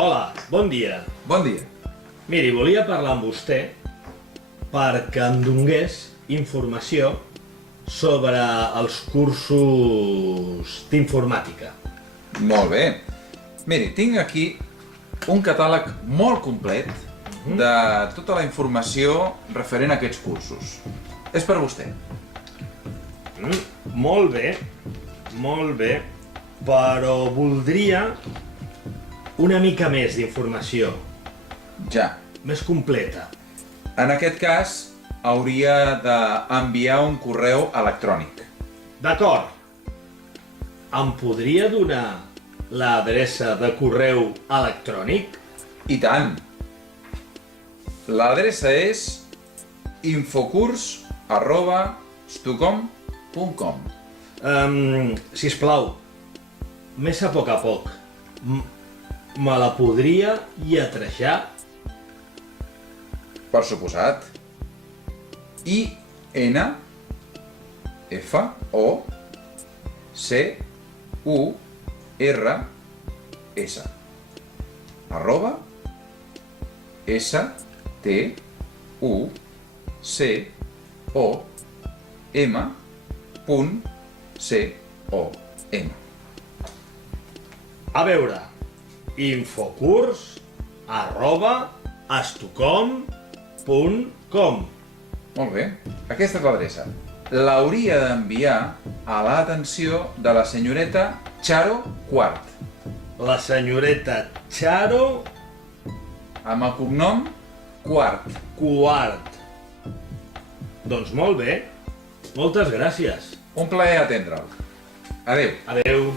Hola, bon dia. Bon dia. Miri, volia parlar amb vostè perquè em donés informació sobre els cursos d'informàtica. Molt bé. Miri, tinc aquí un catàleg molt complet de tota la informació referent a aquests cursos. És per vostè. Molt bé, però voldria una mica més d'informació, Ja. més completa. En aquest cas, hauria d'enviar un correu electrònic. D'acord. Em podria donar l'adreça de correu electrònic? I tant. L'adreça és infocurs@stucom.com. Sisplau, més a poc. Me la podria lletrejar? Per suposat. INFOCURS @stucom.com. A veure, infocurs@stucom.com. Molt bé, aquesta és l'adreça. L'hauria d'enviar a l'atenció de la senyoreta Charo Quart, La senyoreta Charo amb el cognom Quart. Quart. Doncs molt bé. Moltes gràcies. Un plaer atendre'l. Adéu. Adeu.